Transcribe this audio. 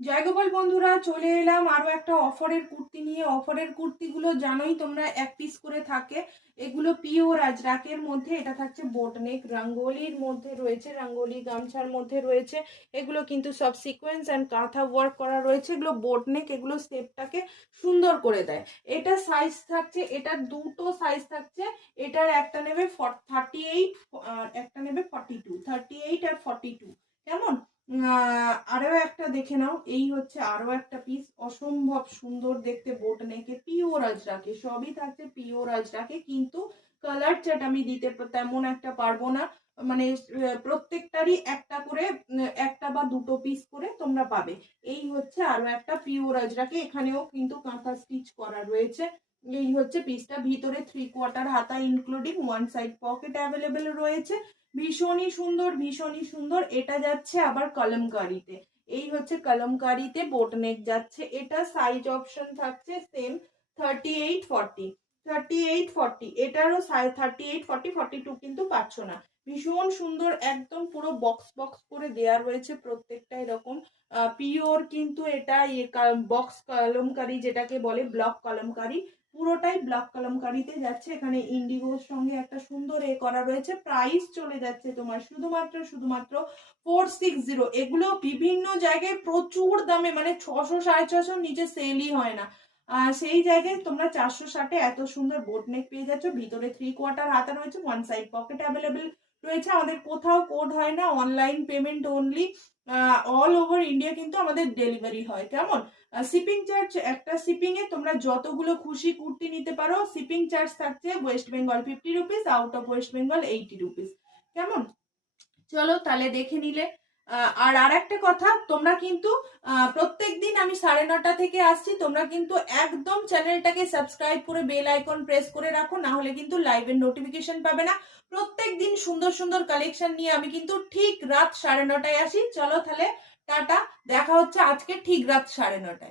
জয় গোপাল বন্ধুরা, চলে এলাম আরো একটা অফারের কুর্তি নিয়ে। অফারের কুর্তিগুলো জানোই তোমরা, এক পিস করে থাকে। এগুলো পিওর আজরাকের মধ্যে, এটা থাকছে বোটনেক, রঙ্গোলির মধ্যে রয়েছে, রঙ্গোলি গামছার মধ্যে রয়েছে। এগুলো কিন্তু সব সিকোয়েন্স অ্যান্ড কাঁথা ওয়ার্ক করা রয়েছে। এগুলো বোটনেক, এগুলো শেপটাকে সুন্দর করে দেয়। এটা সাইজ থাকছে, এটার দুটো সাইজ থাকছে। এটার একটা নেবে 38 আর একটা নেবে 42, 38 আর 42। কেমন? আরো একটা দেখে নাও, এই হচ্ছে আরো একটা পিস, অসম্ভব সুন্দর দেখতে, বোট নেকে, পিওর আজরাকে, সবই থাকছে পিওর আজরাকে। কিন্তু কালার চার্ট আমি দিতে তেমন একটা পারবো না, মানে প্রত্যেকটারই একটা করে, একটা বা দুটো পিস করে তোমরা পাবে। এই হচ্ছে আরো একটা পিওর আজরাকে, এখানেও কিন্তু কাঁথা স্টিচ করা রয়েছে। এই হচ্ছে পিসটা, ভিতরে 3/4 হাতা including, one side pocket available রয়েছে। ভীষণই সুন্দর, ভীষণই সুন্দর। এটা যাচ্ছে আবার কলমকারিতে, এই হচ্ছে কলমকারিতে বোটনেক যাচ্ছে। এটা সাইজ অপশন থাকছে সেম, 38-40, 38-40। এটারও সাইজ 38-40, 42 কিন্তু পাচ্ছ না। ভীষণ সুন্দর, একদম পুরো বক্স বক্স করে দেয়া রয়েছে প্রত্যেকটা এরকম। পিওর কিন্তু এটা বক্স কলমকারি যেটাকে বলে, ব্লক কলমকারি, পুরোটাই ব্লক কলমকারিতে যাচ্ছে। এখানে ইন্ডিগোর সঙ্গে একটা সুন্দর করা রয়েছে। প্রাইস চলে যাচ্ছে তোমার শুধুমাত্র শুধুমাত্র 460। এগুলো বিভিন্ন জায়গায় প্রচুর দামে, মানে 600-650 নিচে সেলই হয় না। সেই জায়গায় তোমরা 460-এ এত সুন্দর বোটনেক পেয়ে যাচ্ছ। ভিতরে 3/4 হাতা রয়েছে, ওয়ান সাইড পকেট অ্যাভেলেবেল রয়েছে। আমাদের কোথাও কোড হয় না, online payment only. All over India কিন্তু আমাদের ডেলিভারি হয়। কেমন? শিপিং চার্জ, একটা শিপিং এ তোমরা যতগুলো খুশি কুর্তি নিতে পারো। শিপিং চার্জ থাকছে West Bengal 50 rupees, out of West Bengal 80 rupees. কেমন? চলো তাহলে দেখে নিলে। আর একটা কথা, তোমরা কিন্তু প্রত্যেক দিন আমি 9:30 থেকে আসছি, তোমরা কিন্তু একদম চ্যানেলটাকে সাবস্ক্রাইব করে বেল আইকন প্রেস করে রাখো, না হলে কিন্তু লাইভের নোটিফিকেশন পাবে না। প্রত্যেক দিন সুন্দর সুন্দর কালেকশন নিয়ে আমি কিন্তু ঠিক রাত 9:30-এ আসি। চলো তাহলে, টাটা, দেখা হচ্ছে আজকে ঠিক রাত 9:30-এ।